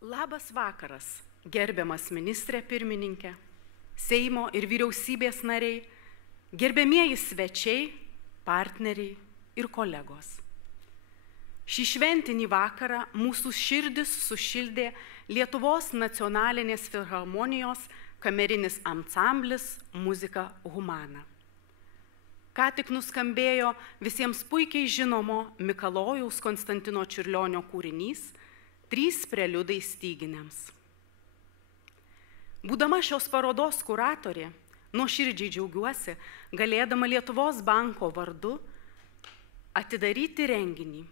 Labas vakaras, gerbiamas ministrė pirmininkė, Seimo ir vyriausybės nariai, gerbiamieji svečiai, partneriai ir kolegos. Šį šventinį vakarą mūsų širdis sušildė Lietuvos nacionalinės filharmonijos kamerinis ansamblis Muzika Humana. Ką tik nuskambėjo visiems puikiai žinomo Mikalojaus Konstantino Čiurlionio kūrinys Trys preliudai styginiams. Būdama šios parodos kuratorė, nuoširdžiai džiaugiuosi, galėdama Lietuvos banko vardu atidaryti renginį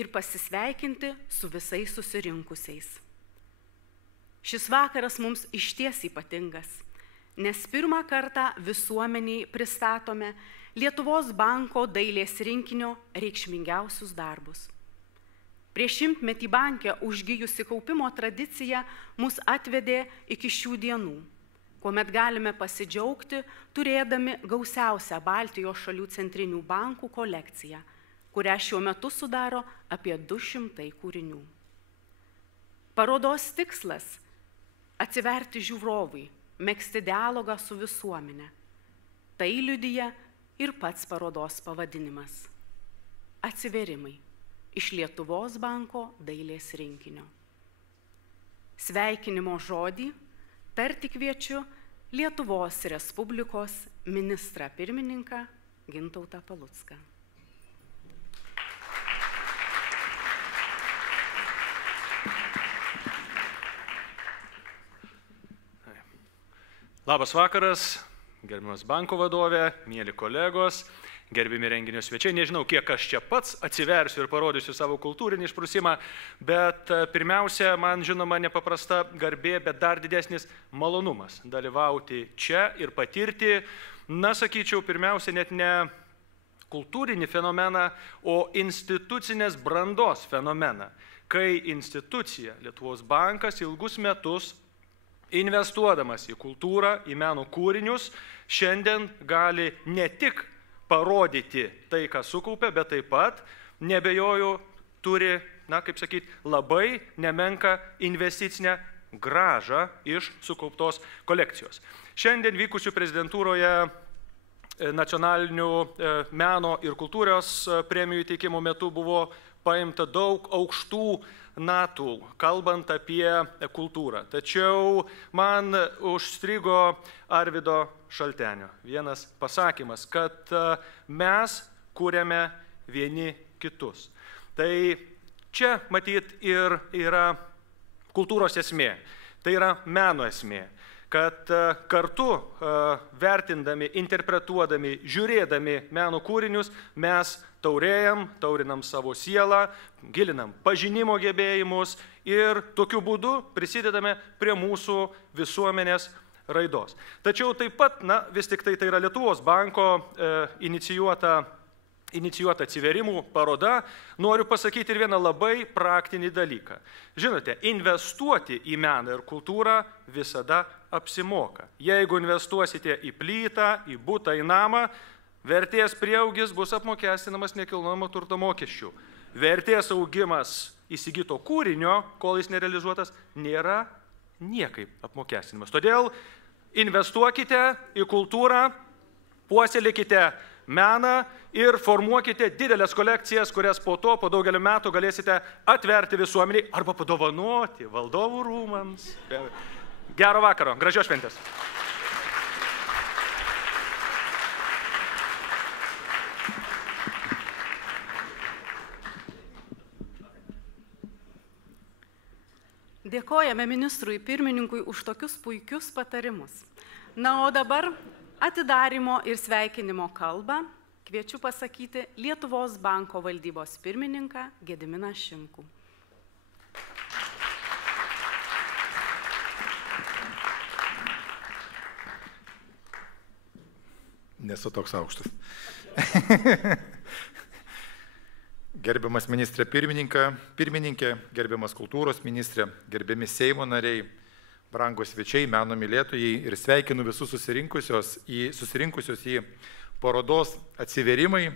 ir pasisveikinti su visais susirinkusiais. Šis vakaras mums išties ypatingas, nes pirmą kartą visuomeniai pristatome Lietuvos banko dailės rinkinio reikšmingiausius darbus. Prieš 100-metį banke užgijusi kaupimo tradicija mus atvedė iki šių dienų, kuomet galime pasidžiaugti turėdami gausiausią Baltijos šalių centrinių bankų kolekciją, kurią šiuo metu sudaro apie 200 kūrinių. Parodos tikslas – atsiverti žiūrovui, megzti dialogą su visuomene. Tai liudija ir pats parodos pavadinimas – Atsivėrimai iš Lietuvos banko dailės rinkinio. Sveikinimo žodį tarti kviečiu Lietuvos Respublikos ministrą pirmininką Gintautą Palucką. Labas vakaras, gerbiamas banko vadovė, mieli kolegos, gerbiami renginio svečiai. Nežinau, kiek aš čia pats atsiversiu ir parodysiu savo kultūrinį išprusimą, bet pirmiausia, man žinoma nepaprasta garbė, bet dar didesnis malonumas dalyvauti čia ir patirti, sakyčiau, pirmiausia, net ne kultūrinį fenomeną, o institucinės brandos fenomeną, kai institucija Lietuvos bankas ilgus metus investuodamas į kultūrą, į meno kūrinius, šiandien gali ne tik parodyti tai, ką sukaupė, bet taip pat, nebejoju, turi, kaip sakyti, labai nemenką investicinę grąžą iš sukauptos kolekcijos. Šiandien vykusių prezidentūroje nacionalinių meno ir kultūros premijų teikimo metu buvo paimta daug aukštų natų, kalbant apie kultūrą. Tačiau man užstrigo Arvydo Šaltenio vienas pasakymas, kad mes kūrėme vieni kitus. Tai čia matyt ir yra kultūros esmė, tai yra meno esmė, kad kartu vertindami, interpretuodami, žiūrėdami meno kūrinius mes taurinam savo sielą, gilinam pažinimo gebėjimus ir tokiu būdu prisidedame prie mūsų visuomenės raidos. Tačiau taip pat, vis tik tai yra Lietuvos banko inicijuota atsiverimų paroda, noriu pasakyti ir vieną labai praktinį dalyką. Žinote, investuoti į meną ir kultūrą visada apsimoka. Jeigu investuosite į plytą, į butą, į namą, vertės prieaugis bus apmokestinamas nekilnojamo turto mokesčių. Vertės augimas įsigyto kūrinio, kol jis nerealizuotas, nėra niekaip apmokestinamas. Todėl investuokite į kultūrą, puoselėkite meną ir formuokite didelės kolekcijas, kurias po to, po daugelio metų galėsite atverti visuomeniai arba padovanoti valdovų rūmams. Gero vakaro, gražios šventės. Dėkojame ministrui pirmininkui už tokius puikius patarimus. O dabar atidarimo ir sveikinimo kalbą kviečiu pasakyti Lietuvos banko valdybos pirmininką Gediminą Šimkų. Nesu toks aukštas. Gerbiamas ministrė pirmininkė, gerbiamas kultūros ministrė, gerbiami Seimo nariai, brangūs svečiai, meno mylėtojai ir sveikinu visus susirinkusios į parodos Atsivėrimai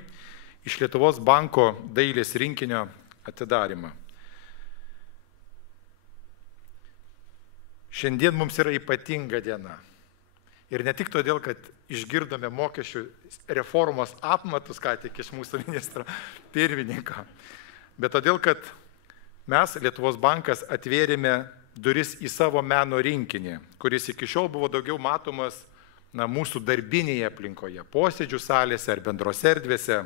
iš Lietuvos banko dailės rinkinio atidarymą. Šiandien mums yra ypatinga diena. Ir ne tik todėl, kad išgirdome mokesčių reformos apmatus ką tik iš mūsų ministro pirmininko, bet todėl, kad mes, Lietuvos bankas, atvėrėme duris į savo meno rinkinį, kuris iki šiol buvo daugiau matomas mūsų darbinėje aplinkoje, posėdžių salėse ar bendrose erdvėse.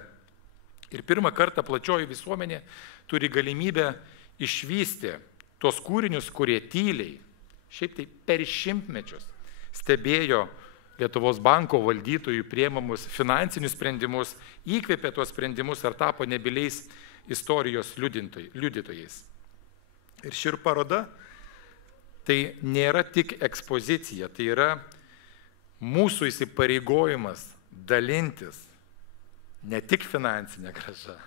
Ir pirmą kartą plačioji visuomenė turi galimybę išvysti tos kūrinius, kurie tyliai, šiaip tai per šimtmečius, stebėjo Lietuvos banko valdytojų priemamus finansinius sprendimus, įkvėpė tuos sprendimus ar tapo nebyliais istorijos liudytojais. Ir ši paroda tai nėra tik ekspozicija, tai yra mūsų įsipareigojimas dalintis ne tik finansinė grąža,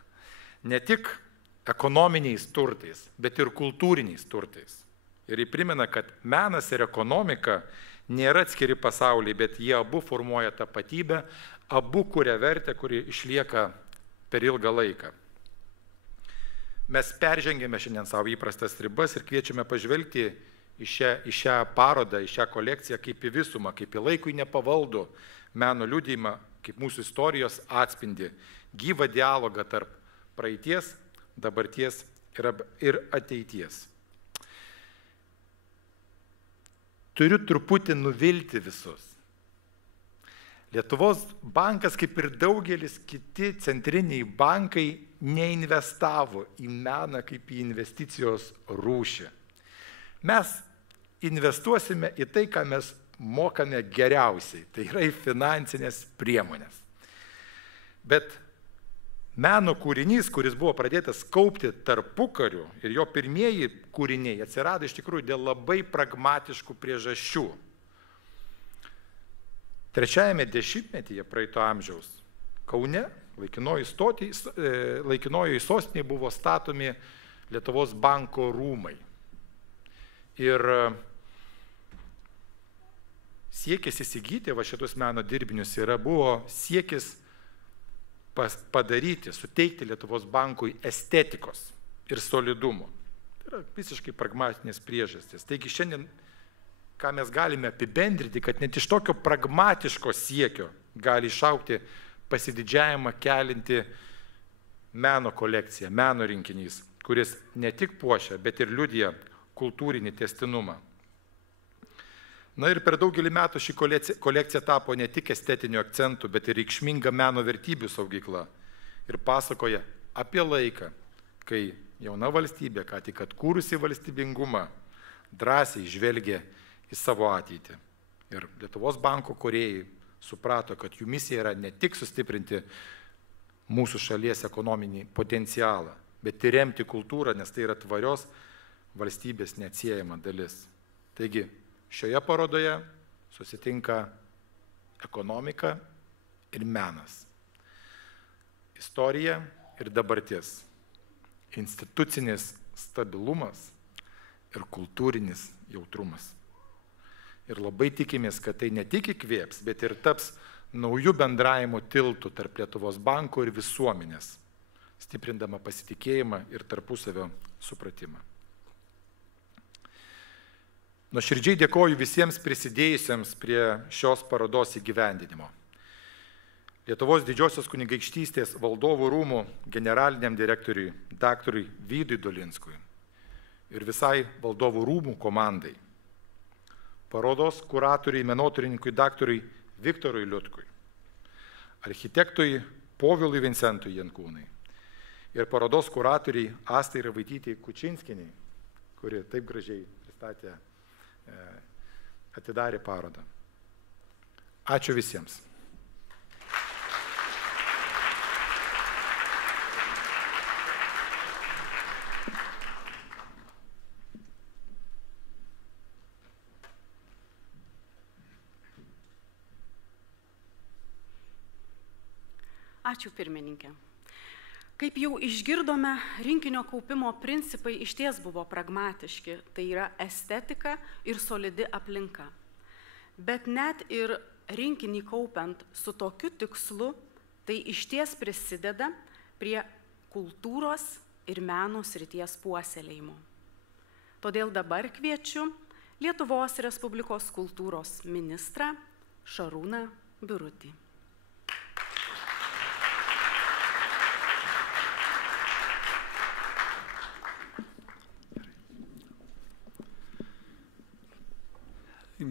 ne tik ekonominiais turtais, bet ir kultūriniais turtais. Ir jį primena, kad menas ir ekonomika nėra atskiri pasauliai, bet jie abu formuoja tapatybę, abu kuria vertę, kuri išlieka per ilgą laiką. Mes peržengėme šiandien savo įprastas ribas ir kviečiame pažvelgti į šią parodą, į šią kolekciją kaip į visumą, kaip į laikui nepavaldų meno liudijimą, kaip mūsų istorijos atspindi gyvą dialogą tarp praeities, dabarties ir ateities. Turiu truputį nuvilti visus. Lietuvos bankas, kaip ir daugelis kiti centriniai bankai, neinvestavo į meną kaip į investicijos rūšį. Mes investuosime į tai, ką mes mokame geriausiai, tai yra į finansinės priemonės. Bet meno kūrinys, kuris buvo pradėtas kaupti tarpukariu ir jo pirmieji kūriniai atsirado iš tikrųjų dėl labai pragmatiškų priežasčių. Trečiajame dešimtmetyje praeito amžiaus Kaune laikinojoje sostinėje buvo statomi Lietuvos banko rūmai. Ir siekis įsigyti šitus meno dirbinius buvo siekis padaryti, suteikti Lietuvos bankui estetikos ir solidumo. Tai yra visiškai pragmatinės priežastys. Taigi šiandien, ką mes galime apibendrinti, kad net iš tokio pragmatiško siekio gali išaugti pasididžiavimą kelinti meno kolekcija, meno rinkinys, kuris ne tik puošia, bet ir liudija kultūrinį tęstinumą. Na ir per daugelį metų ši kolekcija tapo ne tik estetiniu akcentu, bet ir reikšminga meno vertybių saugykla ir pasakoja apie laiką, kai jauna valstybė, ką tik atkūrusi valstybingumą, drąsiai žvelgė į savo ateitį. Ir Lietuvos banko kūrėjai suprato, kad jų misija yra ne tik sustiprinti mūsų šalies ekonominį potencialą, bet ir remti kultūrą, nes tai yra tvarios valstybės neatsiejama dalis. Taigi, šioje parodoje susitinka ekonomika ir menas, istorija ir dabartis, institucinis stabilumas ir kultūrinis jautrumas. Ir labai tikimės, kad tai ne tik įkvėps, bet ir taps naujų bendravimo tiltų tarp Lietuvos banko ir visuomenės, stiprindama pasitikėjimą ir tarpusavio supratimą. Nuoširdžiai dėkoju visiems prisidėjusiems prie šios parodos įgyvendinimo. Lietuvos Didžiosios kunigaikštystės valdovų rūmų generaliniam direktoriui daktarui Vydui Dolinskui ir visai valdovų rūmų komandai, parodos kuratoriui menotyrininkui daktarui Viktorui Liutkui, architektui Povilui Vincentui Jankūnai ir parodos kuratoriai Astai Ravaitytei Kučinskiniai, kuri taip gražiai atidarė parodą. Ačiū visiems. Ačiū pirmininkė. Kaip jau išgirdome, rinkinio kaupimo principai išties buvo pragmatiški, tai yra estetika ir solidi aplinka. Bet net ir rinkinį kaupiant su tokiu tikslu, tai išties prisideda prie kultūros ir meno srities puoselėjimo. Todėl dabar kviečiu Lietuvos Respublikos kultūros ministrą Šarūną Birutį.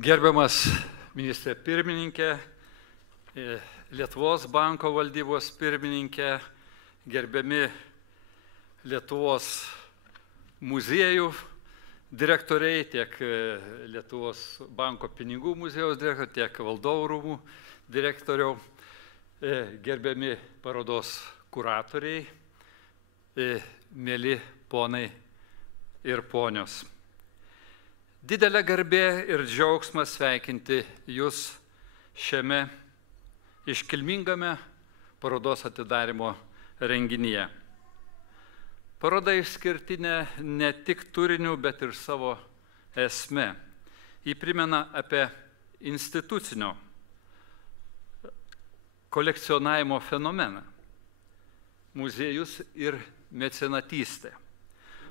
Gerbiamas ministrė pirmininkė, Lietuvos banko valdybos pirmininkė, gerbiami Lietuvos muziejų direktoriai, tiek Lietuvos banko pinigų muziejaus direktoriai, tiek valdovų rūmų direktoriau, gerbiami parodos kuratoriai, mėly ponai ir ponios. Didelė garbė ir džiaugsmas sveikinti jūs šiame iškilmingame parodos atidarymo renginyje. Paroda išskirtinė ne tik turiniu, bet ir savo esme. Ji primena apie institucinio kolekcionavimo fenomeną – muziejus ir mecenatystė.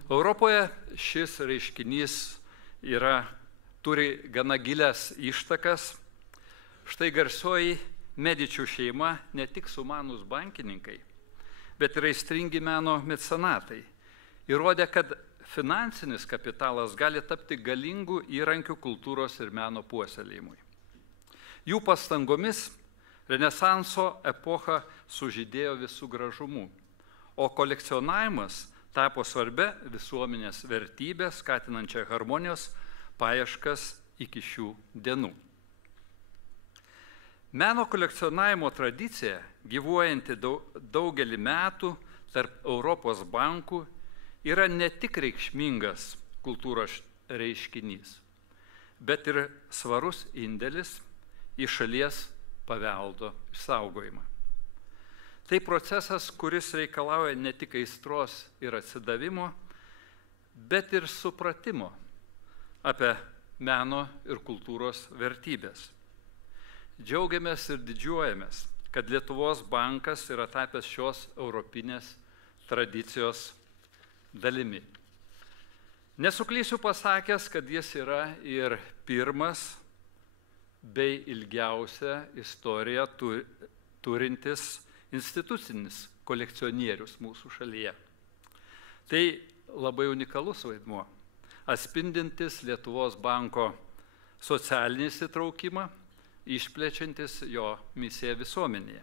Europoje šis reiškinys turi gana gilias ištakas. Štai garsioji Medičių šeima ne tik sumanūs bankininkai, bet ir aistringi meno mecenatai įrodė, kad finansinis kapitalas gali tapti galingų įrankių kultūros ir meno puoselėjimui. Jų pastangomis Renesanso epocha sužydėjo visų gražumu, o kolekcionavimas tapo svarbia visuomenės vertybė, skatinančia harmonijos paieškas iki šių dienų. Meno kolekcionavimo tradicija, gyvuojanti daugelį metų tarp Europos bankų, yra ne tik reikšmingas kultūros reiškinys, bet ir svarus indėlis į šalies paveldo išsaugojimą. Tai procesas, kuris reikalauja ne tik aistros ir atsidavimo, bet ir supratimo apie meno ir kultūros vertybės. Džiaugiamės ir didžiuojamės, kad Lietuvos bankas yra tapęs šios europinės tradicijos dalimi. Nesuklysiu pasakęs, kad jis yra ir pirmas bei ilgiausią istoriją turintis institucinis kolekcionierius mūsų šalyje. Tai labai unikalus vaidmuo, atspindintis Lietuvos banko socialinį įsitraukimą, išplečiantis jo misiją visuomenėje.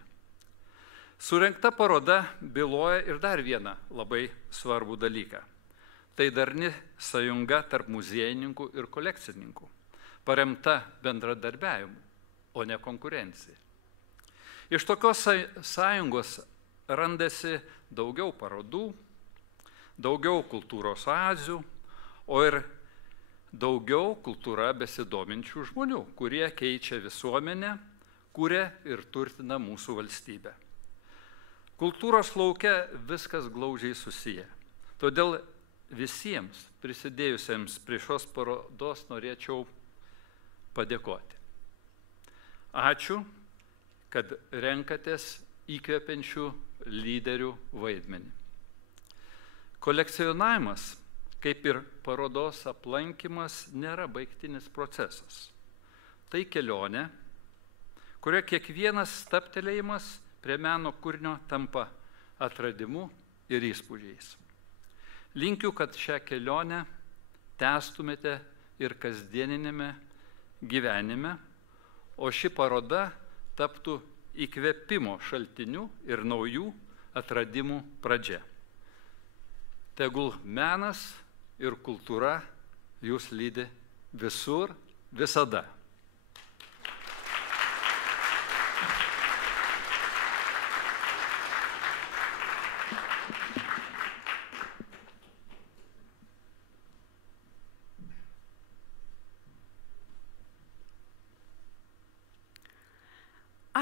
Surengta paroda byloja ir dar vieną labai svarbų dalyką. Tai darni sąjunga tarp muziejininkų ir kolekcininkų, paremta bendradarbiavimu, o ne konkurencija. Iš tokios sąjungos randasi daugiau parodų, daugiau kultūros oazių, o ir daugiau kultūra besidominčių žmonių, kurie keičia visuomenę, kuria ir turtina mūsų valstybę. Kultūros lauke viskas glaudžiai susiję. Todėl visiems prisidėjusiems prie šios parodos norėčiau padėkoti. Ačiū, kad renkatės įkvepiančių lyderių vaidmenį. Kolekcionavimas, kaip ir parodos aplankymas, nėra baigtinis procesas. Tai kelionė, kurioje kiekvienas stabtelėjimas prie meno kūrinio tampa atradimu ir įspūdžiais. Linkiu, kad šią kelionę tęstumėte ir kasdieninėme gyvenime, o ši paroda taptų įkvėpimo šaltiniu ir naujų atradimų pradžia. Tegul menas ir kultūra jūs lydi visur, visada.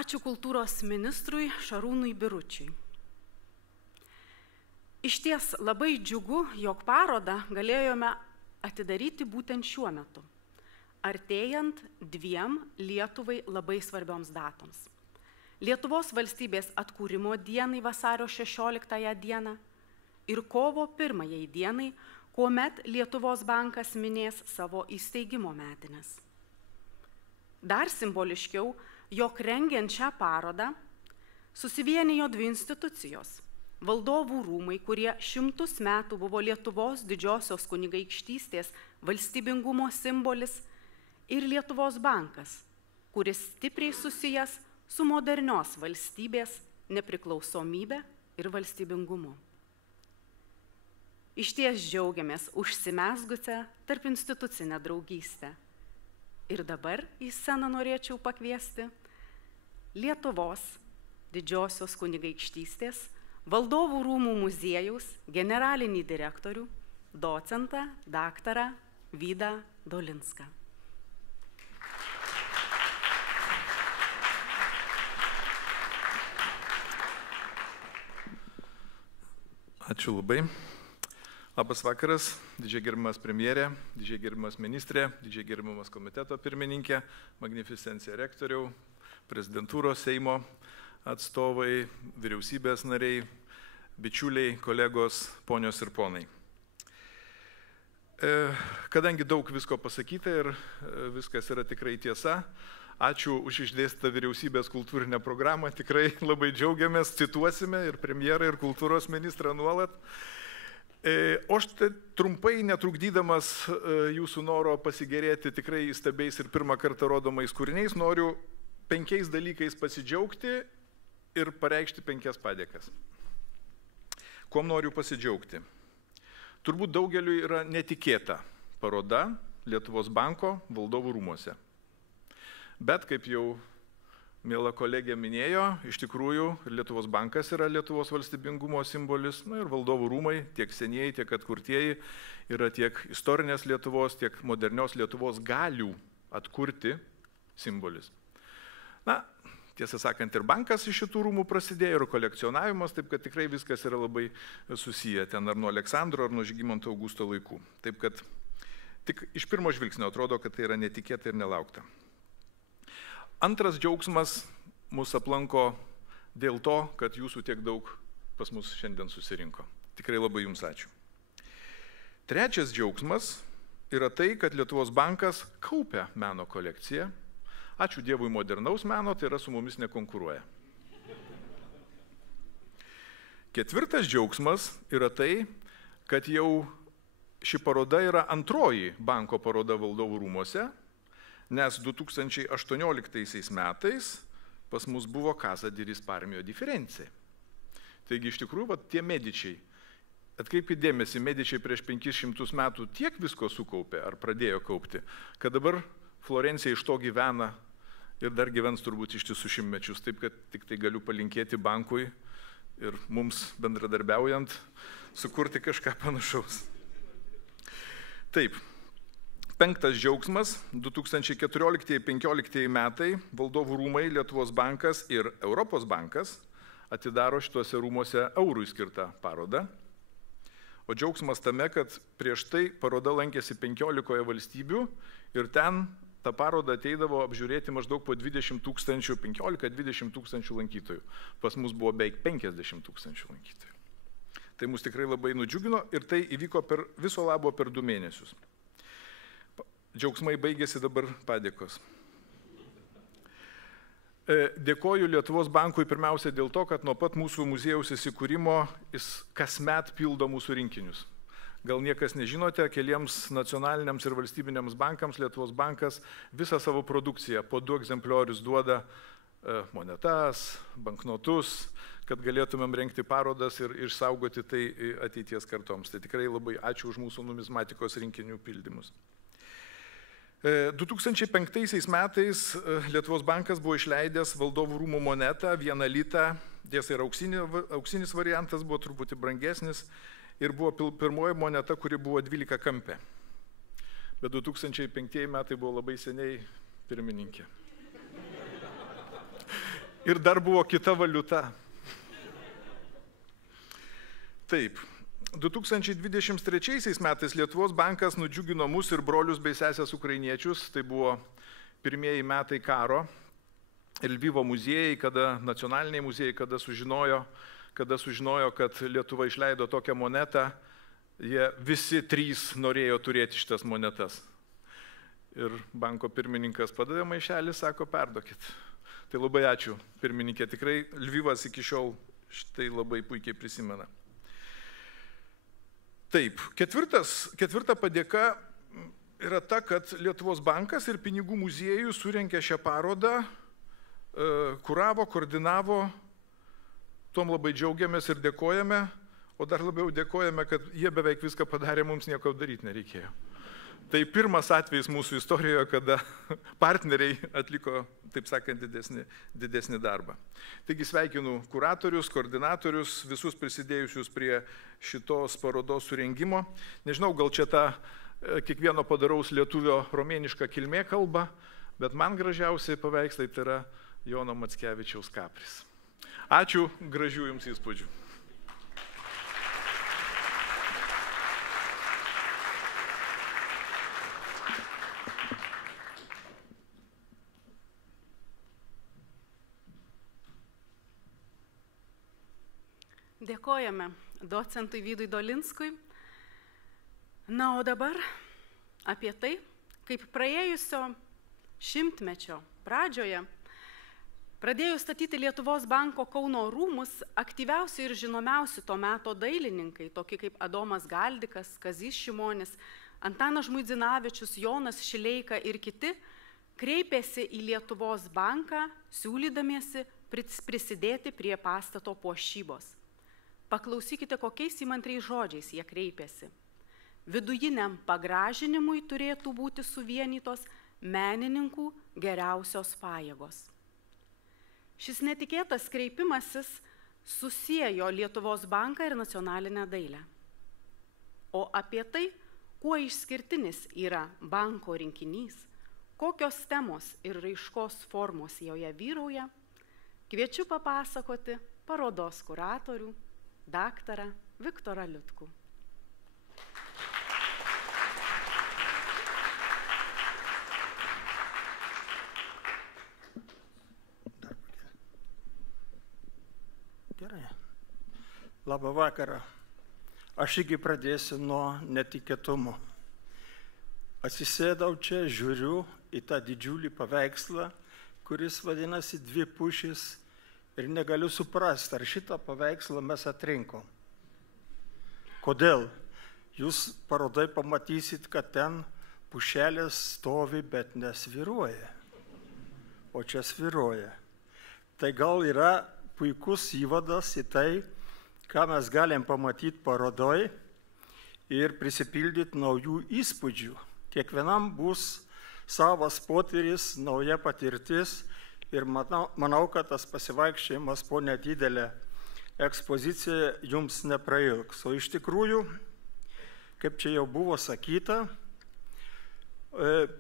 Ačiū kultūros ministrui Šarūnui Biručiui. Išties labai džiugu, jog parodą galėjome atidaryti būtent šiuo metu, artėjant dviem Lietuvai labai svarbioms datoms. Lietuvos valstybės atkūrimo dienai vasario 16 dieną ir kovo 1 dienai, kuomet Lietuvos bankas minės savo įsteigimo metines. Dar simboliškiau, jog rengiant šią parodą susivienijo dvi institucijos – Valdovų rūmai, kurie 100 metų buvo Lietuvos didžiosios kunigaikštystės valstybingumo simbolis, ir Lietuvos bankas, kuris stipriai susijęs su modernios valstybės nepriklausomybė ir valstybingumu. Išties džiaugiamės užsimezgusią tarp institucinę draugystę. Ir dabar į sceną norėčiau pakviesti Lietuvos didžiosios kunigaikštystės Valdovų rūmų muziejaus generalinį direktorių, docentą, daktarą Vydą Dolinską. Ačiū labai. Labas vakaras, didžiai gerbiamas premjerė, didžiai gerbiamas ministrė, didžiai gerbiamas komiteto pirmininkė, magnificencija rektoriau, prezidentūros Seimo atstovai, vyriausybės nariai, bičiuliai, kolegos, ponios ir ponai. Kadangi daug visko pasakyta ir viskas yra tikrai tiesa, ačiū už išdėstytą vyriausybės kultūrinę programą, tikrai labai džiaugiamės, cituosime ir premjerą, ir kultūros ministrą nuolat. O aš trumpai netrukdydamas jūsų noro pasigėrėti tikrai įstabiais ir pirmą kartą rodomais kūriniais, noriu 5 dalykais pasidžiaugti ir pareikšti 5 padėkas. Kuom noriu pasidžiaugti? Turbūt daugeliui yra netikėta paroda Lietuvos banko Valdovų rūmuose. Bet, kaip jau miela kolegė minėjo, iš tikrųjų Lietuvos bankas yra Lietuvos valstybingumo simbolis, ir Valdovų rūmai, tiek senieji, tiek atkurtieji, yra tiek istorinės Lietuvos, tiek modernios Lietuvos galių atkurti simbolis. Tiesą sakant, ir bankas iš šitų rūmų prasidėjo, ir kolekcionavimas, taip kad tikrai viskas yra labai susiję ten ar nuo Aleksandro, ar nuo Žygimanto Augusto laikų. Taip kad tik iš pirmo žvilgsnio atrodo, kad tai yra netikėta ir nelaukta. Antras džiaugsmas mus aplanko dėl to, kad jūsų tiek daug pas mus šiandien susirinko. Tikrai labai jums ačiū. Trečias džiaugsmas yra tai, kad Lietuvos bankas kaupia meno kolekciją. Ačiū Dievui modernaus meno, tai yra su mumis nekonkuruoja. Ketvirtas džiaugsmas yra tai, kad jau ši paroda yra antroji banko paroda Valdovų rūmuose, nes 2018 metais pas mus buvo Casa di Risparmio di Firenze. Taigi iš tikrųjų, tie Medičiai, atkreipkite dėmesį, Medičiai prieš 500 metų tiek visko sukaupė ar pradėjo kaupti, kad dabar Florencija iš to gyvena ir dar gyvens turbūt ištisų šimtmečius, taip kad tik tai galiu palinkėti bankui ir mums bendradarbiaujant sukurti kažką panašaus. Taip, 5. džiaugsmas, 2014-2015 metai Valdovų rūmai, Lietuvos bankas ir Europos bankas atidaro šituose rūmuose eurui skirtą parodą. O džiaugsmas tame, kad prieš tai paroda lankėsi 15 valstybių ir ten tą parodą ateidavo apžiūrėti maždaug po 20 000, 15-20 000 lankytojų. Pas mus buvo beveik 50 000 lankytojų. Tai mus tikrai labai nudžiugino ir tai įvyko viso labo per 2 mėnesius. Džiaugsmai baigėsi, dabar padėkos. Dėkoju Lietuvos bankui pirmiausia dėl to, kad nuo pat mūsų muziejaus įsikūrimo jis kasmet pildo mūsų rinkinius. Gal niekas nežinote, keliems nacionaliniams ir valstybiniams bankams Lietuvos bankas visą savo produkciją po 2 egzempliorius duoda monetas, banknotus, kad galėtumėm rengti parodas ir išsaugoti tai ateities kartoms. Tai tikrai labai ačiū už mūsų numizmatikos rinkinių pildymus. 2005 metais Lietuvos bankas buvo išleidęs Valdovų rūmų monetą 1 litą, tiesa ir auksinis variantas buvo truputį brangesnis, ir buvo pirmoji moneta, kuri buvo 12 kampė. Bet 2005 metai buvo labai seniai, pirmininkė. Ir dar buvo kita valiuta. Taip, 2023 metais Lietuvos bankas nudžiugino mus ir brolius bei sesės ukrainiečius. Tai buvo pirmieji metai karo. Ir Lvivo muziejai, nacionaliniai muziejai, kada sužinojo, kad Lietuva išleido tokią monetą, jie visi trys norėjo turėti šitas monetas. Ir banko pirmininkas padavė maišelį, sako, perduokit. Tai labai ačiū, pirmininkė, tikrai Lvivas iki šiol šitai labai puikiai prisimena. Taip, ketvirta padėka yra ta, kad Lietuvos bankas ir Pinigų muziejus surengė šią parodą, kuravo, koordinavo, tuom labai džiaugiamės ir dėkojame, o dar labiau dėkojame, kad jie beveik viską padarė, mums nieko daryti nereikėjo. Tai pirmas atvejis mūsų istorijoje, kada partneriai atliko, taip sakant, didesnį darbą. Taigi sveikinu kuratorius, koordinatorius, visus prisidėjusius prie šitos parodos surengimo. Nežinau, gal čia ta kiekvieno padaraus lietuvio romėniška kilmė kalba, bet man gražiausiai paveikslai tai yra Jono Mackevičiaus Kapris. Ačiū, gražių jums įspūdžių. Dėkojame docentui Vydui Dolinskui. Na, o dabar apie tai, kaip praėjusio šimtmečio pradžioje pradėjo statyti Lietuvos banko Kauno rūmus aktyviausi ir žinomiausi to meto dailininkai, tokie kaip Adomas Galdikas, Kazys Šimonis, Antanas Žmuidzinavičius, Jonas Šileika ir kiti, kreipėsi į Lietuvos banką, siūlydamiesi prisidėti prie pastato puošybos. Paklausykite, kokiais įmantriais žodžiais jie kreipėsi. Vidujiniam pagražinimui turėtų būti suvienytos menininkų geriausios pajėgos. Šis netikėtas kreipimasis susiejo Lietuvos banką ir nacionalinę dailę. O apie tai, kuo išskirtinis yra banko rinkinys, kokios temos ir raiškos formos joje vyrauja, kviečiu papasakoti parodos kuratorių, daktarą Viktorą Liutkų. Gerai. Labą vakarą. Aš irgi pradėsiu nuo netikėtumo. Atsisėdau čia, žiūriu į tą didžiulį paveikslą, kuris vadinasi Dvi pušys. Ir negaliu suprasti, ar šitą paveikslą mes atrinkom. Kodėl? Jūs parodai pamatysit, kad ten pušelės stovi, bet nesviruoja. O čia sviruoja. Tai gal yra puikus įvadas į tai, ką mes galim pamatyti parodoj ir prisipildyti naujų įspūdžių. Kiekvienam bus savas potyris, nauja patirtis. Ir manau, kad tas pasivaikščiojimas po nedidelę ekspoziciją jums neprailgs. O iš tikrųjų, kaip čia jau buvo sakyta,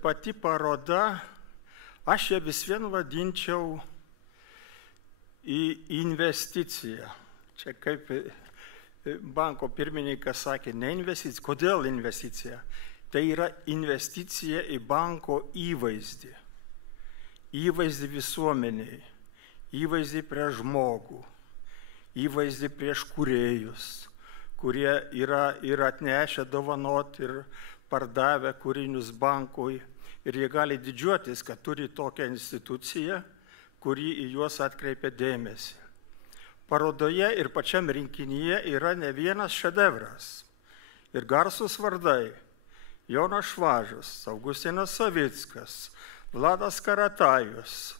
pati paroda, aš ją vis vien vadinčiau į investiciją. Čia kaip banko pirmininkas sakė, ne investicija. Kodėl investicija? Tai yra investicija į banko įvaizdį. Įvaizdį visuomeniai, įvaizdį prieš žmogų, įvaizdį prieš kūrėjus, kurie yra ir atnešę dovanot ir pardavę kūrinius bankui. Ir jie gali didžiuotis, kad turi tokią instituciją, kuri į juos atkreipia dėmesį. Parodoje ir pačiam rinkinyje yra ne vienas šedevras. Ir garsus vardai – Jonas Švažas, Augustinas Savickas, Vladas Karatajus,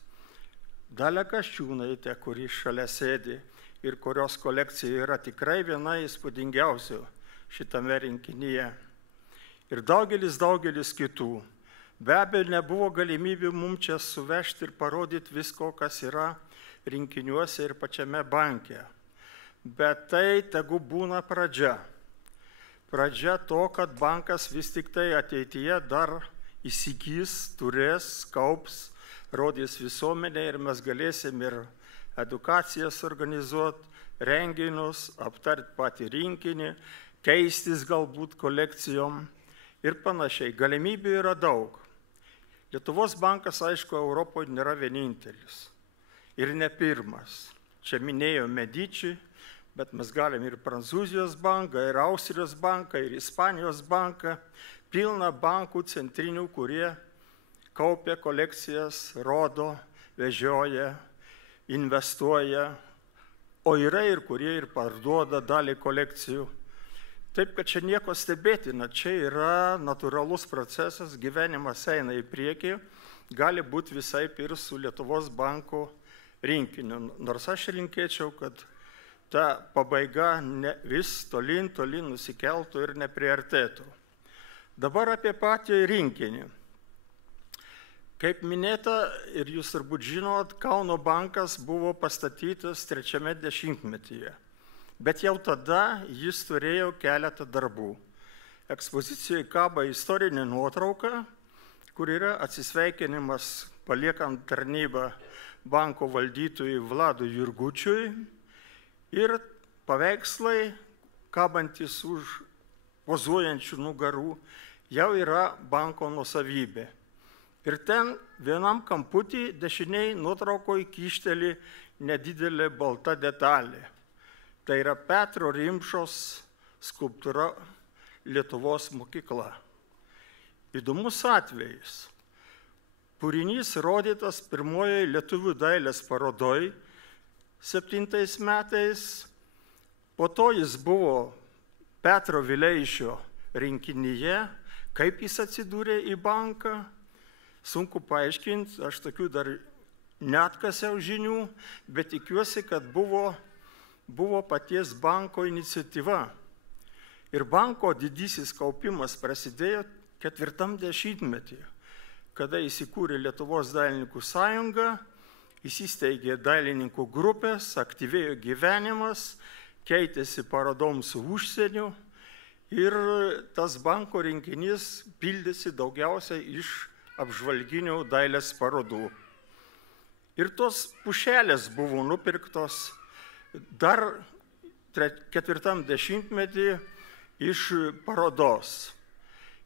Dalia Kasčiūnaitė, kuri šalia sėdi ir kurios kolekcija yra tikrai viena įspūdingiausių šitame rinkinyje. Ir daugelis kitų. Be abejo, nebuvo galimybių mums čia suvežti ir parodyti visko, kas yra rinkiniuose ir pačiame banke. Bet tai tegu būna pradžia. Pradžia to, kad bankas vis tik tai ateityje dar įsigys, turės, kaups, rodys visuomenė ir mes galėsim ir edukacijas organizuoti, renginius, aptart patį rinkinį, keistis galbūt kolekcijom ir panašiai. Galimybių yra daug. Lietuvos bankas, aišku, Europoje nėra vienintelis ir ne pirmas. Čia minėjo Medici, bet mes galim ir Prancūzijos banką, ir Austrijos banką, ir Ispanijos banką, pilna bankų centrinių, kurie kaupia kolekcijas, rodo, vežioja, investuoja, o yra ir kurie ir parduoda dalį kolekcijų. Taip, kad čia nieko stebėtina, čia yra natūralus procesas, gyvenimas eina į priekį, gali būti visai ir su Lietuvos banko rinkiniu. Nors aš linkėčiau, kad ta pabaiga vis tolyn nusikeltų ir nepriartėtų. Dabar apie patį rinkinį. Kaip minėta, ir jūs turbūt žinot, Kauno bankas buvo pastatytas 3 dešimtmetyje. Bet jau tada jis turėjo keletą darbų. Ekspozicijoje kaba istorinė nuotrauka, kur yra atsisveikinimas paliekant tarnybą banko valdytojui Vladui Jurgučiui ir paveikslai, kabantis už pozuojančių nugarų, jau yra banko nuosavybė. Ir ten vienam kamputį dešiniai nuotraukoje kyšteli nedidelė balta detalė. Tai yra Petro Rimšos skulptūra Lietuvos mokykla. Įdomus atvejis. Kūrinys rodytas pirmojoje lietuvių dailės parodoj 7 metais, po to jis buvo Petro Vileišio rinkinyje, kaip jis atsidūrė į banką. Sunku paaiškinti, aš tokių dar neatkasiau žinių, bet tikiuosi, kad buvo paties banko iniciatyva. Ir banko didysis kaupimas prasidėjo 4 dešimtmetyje, kada įsikūrė Lietuvos dailininkų sąjunga, įsisteigė dailininkų grupės, aktyvėjo gyvenimas, keitėsi parodom su užsieniu ir tas banko rinkinys pildėsi daugiausiai iš apžvalginių dailės parodų. Ir tos pušelės buvo nupirktos dar 4 dešimtmetį iš parodos.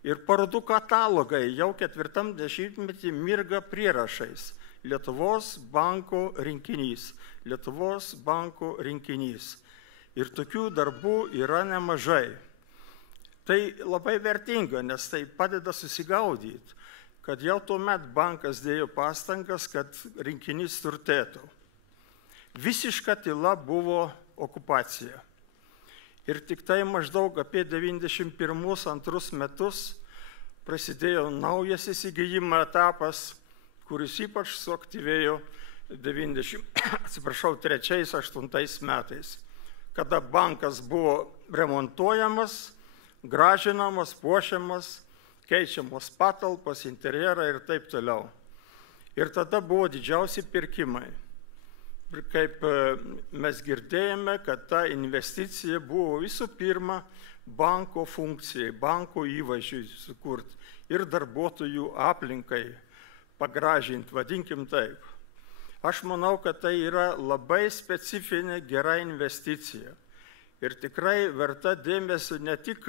Ir parodų katalogai jau 4 dešimtmetį mirga prierašais. Lietuvos banko rinkinys. Lietuvos banko rinkinys. Ir tokių darbų yra nemažai. Tai labai vertinga, nes tai padeda susigaudyti, kad jau tuomet bankas dėjo pastangas, kad rinkinys turtėtų. Visiška tyla buvo okupacija. Ir tik tai maždaug apie 91-2 metus prasidėjo naujas įsigijimo etapas, kuris ypač suaktyvėjo 3-8 metais, kada bankas buvo remontuojamas, gražinamas, puošiamas, keičiamos patalpos, interjerai ir taip toliau. Ir tada buvo didžiausi pirkimai. Ir kaip mes girdėjome, kad ta investicija buvo visų pirma banko funkcijai, banko įvaizdžiui sukurti ir darbuotojų aplinkai pagražinti, vadinkim taip. Aš manau, kad tai yra labai specifinė gera investicija. Ir tikrai verta dėmesio ne tik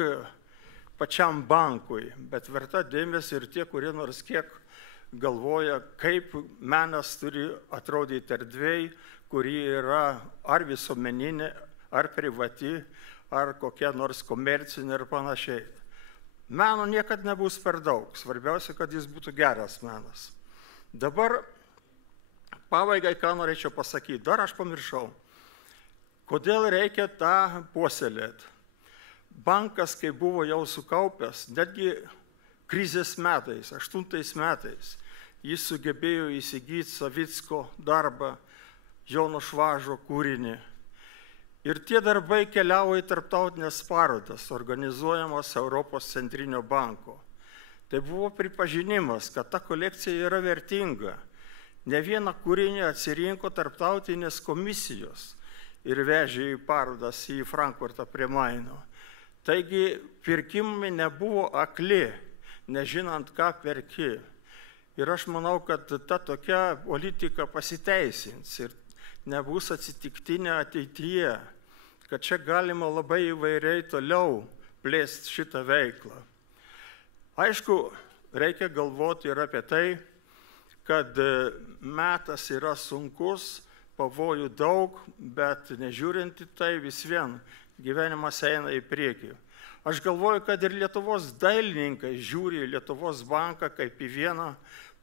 pačiam bankui, bet verta dėmesio ir tie, kurie nors kiek galvoja, kaip menas turi atrodyti erdvėj, kuri yra ar visuomeninė, ar privati, ar kokia nors komercinė ir panašiai. Meno niekad nebus per daug, svarbiausia, kad jis būtų geras menas. Dabar pabaigai, ką norėčiau pasakyti, dar aš pamiršau, kodėl reikia tą puoselėti. Bankas, kai buvo jau sukaupęs, netgi krizės metais, 8 metais, jis sugebėjo įsigyti Savicko darbą, Jono Švažo kūrinį. Ir tie darbai keliavo į tarptautinės parodas, organizuojamas Europos centrinio banko. Tai buvo pripažinimas, kad ta kolekcija yra vertinga. Ne vieną kūrinį atsirinko tarptautinės komisijos ir vežė į parodas į Frankfurtą prie Maino. Taigi pirkimai nebuvo akli, nežinant, ką perki. Ir aš manau, kad ta tokia politika pasiteisins ir nebus atsitiktinė ateityje, kad čia galima labai įvairiai toliau plėsti šitą veiklą. Aišku, reikia galvoti ir apie tai, kad metas yra sunkus, pavojų daug, bet nežiūrint į tai vis vien gyvenimas eina į priekį. Aš galvoju, kad ir Lietuvos dailininkai žiūri į Lietuvos banką kaip į vieną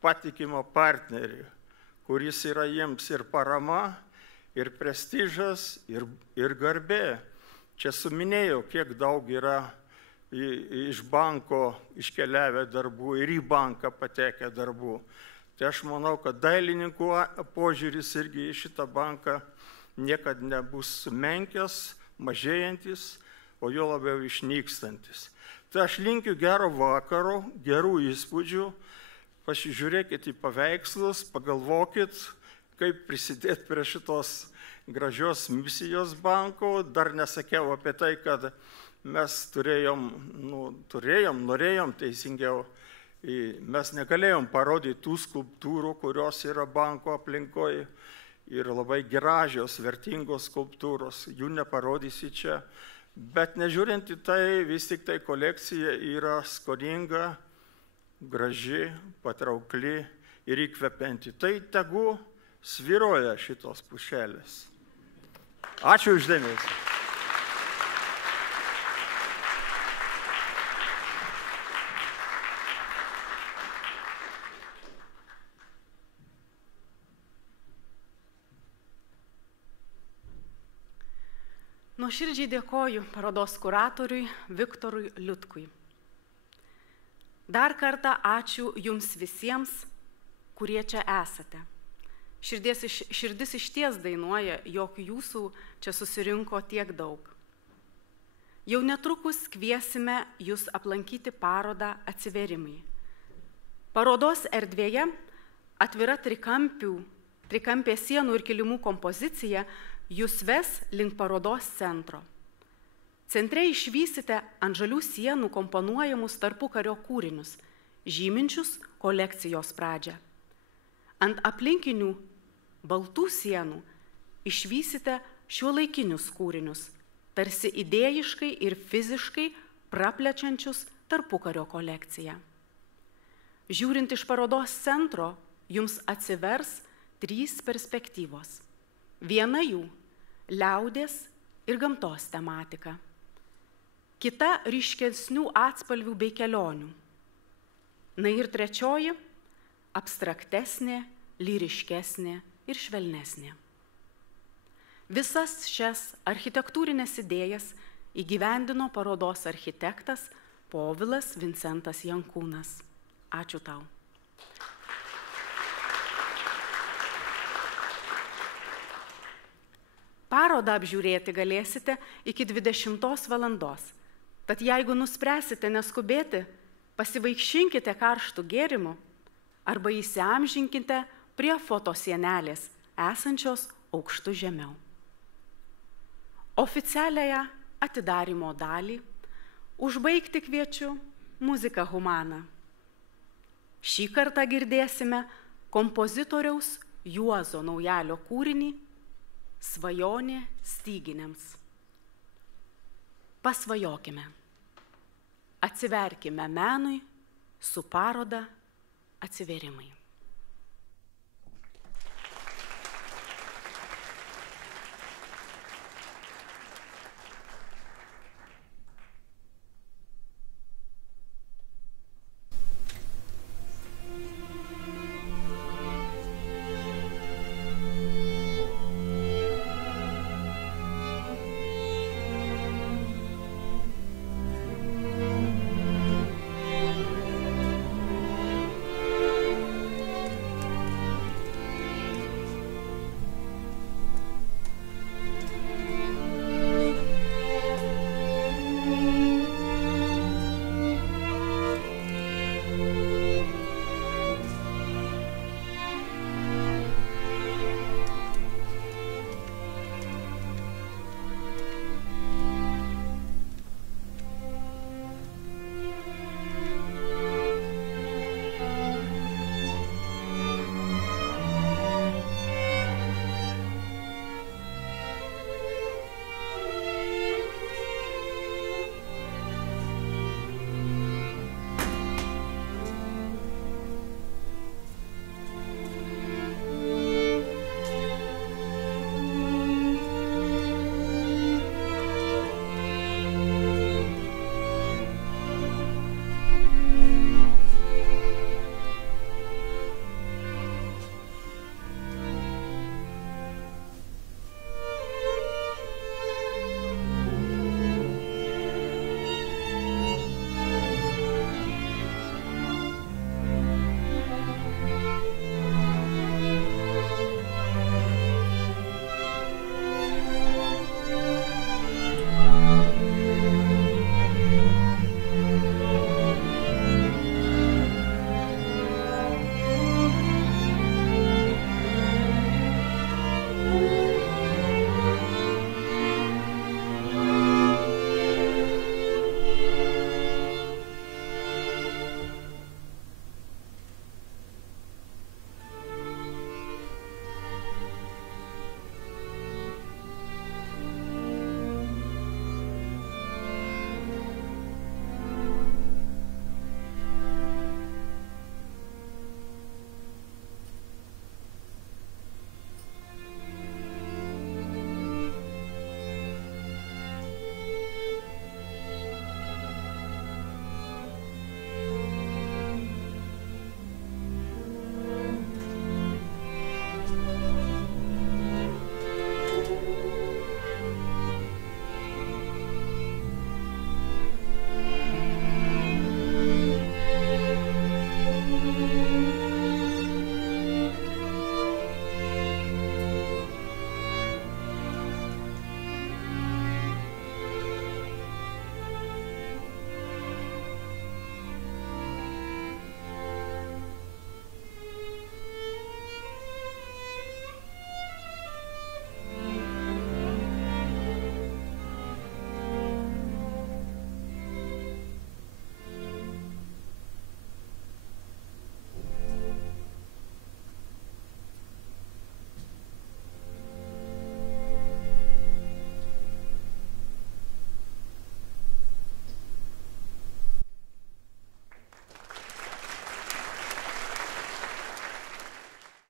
patikimą partnerį, kuris yra jiems ir parama, ir prestižas, ir garbė. Čia suminėjau, kiek daug yra iš banko iškeliavę darbų ir į banką patekę darbų. Tai aš manau, kad dailininkų požiūris irgi į šitą banką niekad nebus sumenkęs, mažėjantis, o jo labiau išnykstantis. Tai aš linkiu gero vakaro, gerų įspūdžių, pasižiūrėkit į paveikslus, pagalvokit, kaip prisidėti prie šitos gražios misijos banko. Dar nesakiau apie tai, kad mes norėjom teisingiau, mes negalėjom parodyti tų skulptūrų, kurios yra banko aplinkoje, ir labai gražios, vertingos skulptūros, jų neparodysi čia. Bet nežiūrint į tai, vis tik tai kolekcija yra skoninga, graži, patraukli ir įkvepianti. Tai tegu svyruoja šitos pušelės. Ačiū už dėmesį. Nuoširdžiai dėkoju parodos kuratoriui Viktorui Liutkui. Dar kartą ačiū jums visiems, kurie čia esate. Širdis išties dainuoja, jog jūsų čia susirinko tiek daug. Jau netrukus kviesime jūs aplankyti parodą Atsiverimai. Parodos erdvėje atvira trikampė sienų ir kilimų kompozicija jūs ves link parodos centro. Centre išvysite ant žalių sienų komponuojamus tarpukario kūrinius, žyminčius kolekcijos pradžią. Ant aplinkinių baltų sienų išvysite šiuolaikinius kūrinius, tarsi idėjiškai ir fiziškai praplečiančius tarpukario kolekciją. Žiūrint iš parodos centro, jums atsivers 3 perspektyvos. Viena jų – liaudies ir gamtos tematika. Kita – ryškesnių atspalvių bei kelionių. Na ir trečioji – abstraktesnė, lyriškesnė ir švelnesnė. Visas šias architektūrinės idėjas įgyvendino parodos architektas Povilas Vincentas Jankūnas. Ačiū tau. Parodą apžiūrėti galėsite iki 20 valandos. Tad jeigu nuspręsite neskubėti, pasivaikščinkite karštų gėrimų arba įsiamžinkite prie fotosienelės esančios aukštu žemiau. Oficialiąją atidarymo dalį užbaigti kviečiu muziką Humana. Šį kartą girdėsime kompozitoriaus Juozo Naujalio kūrinį Svajonė styginiams. Pasvajokime. Atsiverkime menui su paroda Atsiverimai.